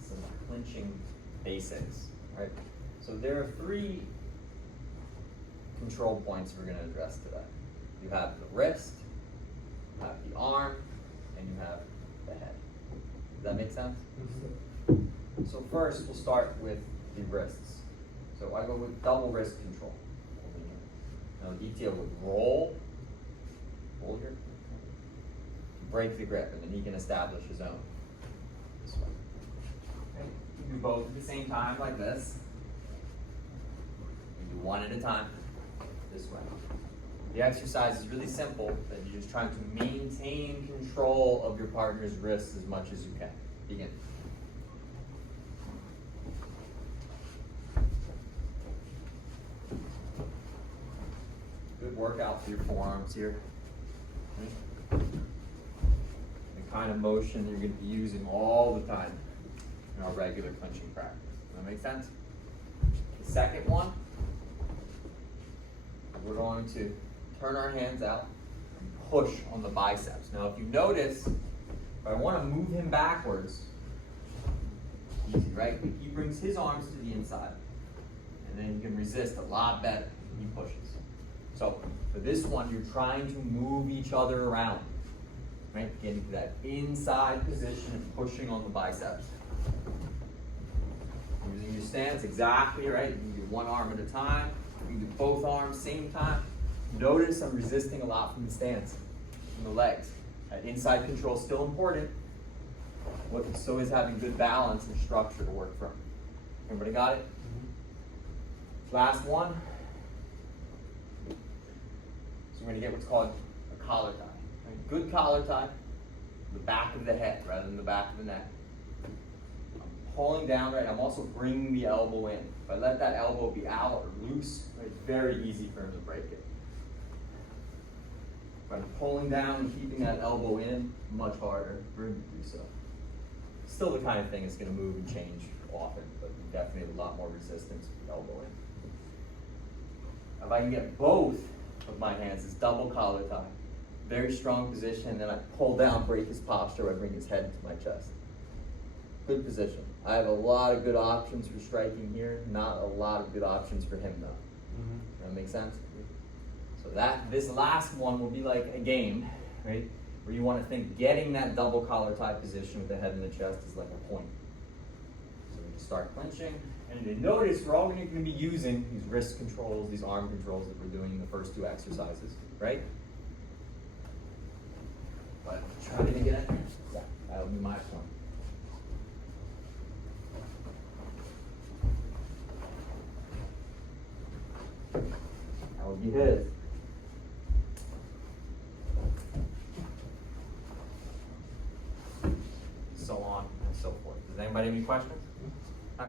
some clinching basics, right? So there are three control points we're going to address today. You have the wrist, you have the arm, and you have the head. Does that make sense? So first, we'll start with the wrists. So I go with double wrist control. Now detail would roll, hold here, break the grip, and then he can establish his own. This way. Okay. You do both at the same time like this. You do one at a time, this way. The exercise is really simple, that you're just trying to maintain control of your partner's wrists as much as you can. Begin. Good workout for your forearms here. The kind of motion you're going to be using all the time in our regular clinching practice. Does that make sense? The second one, we're going to turn our hands out and push on the biceps. Now if you notice, if I want to move him backwards, easy, right? He brings his arms to the inside, and then you can resist a lot better when he pushes. So for this one, you're trying to move each other around, right? Getting to that inside position and pushing on the biceps. Using your stance exactly right. You can do one arm at a time. You can do both arms same time. Notice I'm resisting a lot from the stance, from the legs. That inside control is still important. So is having good balance and structure to work from. Everybody got it? Last one. So we're going to get what's called a collar tie. Right? Good collar tie, the back of the head rather than the back of the neck. I'm pulling down, right? I'm also bringing the elbow in. If I let that elbow be out or loose, right, it's very easy for him to break it. If I'm pulling down and keeping that elbow in, much harder for him to do so. Still the kind of thing that's going to move and change often, but definitely a lot more resistance with the elbow in. If I can get both of my hands, it's double collar tie. Very strong position, and then I pull down, break his posture, I bring his head to my chest. Good position. I have a lot of good options for striking here, not a lot of good options for him though. That make sense? So this last one will be like a game, right? Where you want to think getting that double collar tie position with the head and the chest is like a point. So we can start clinching, and you notice we're all going to be using these wrist controls, these arm controls that we're doing in the first two exercises, right? But try it again. Yeah, that'll be my point. That would be his. So on and so forth. Does anybody have any questions?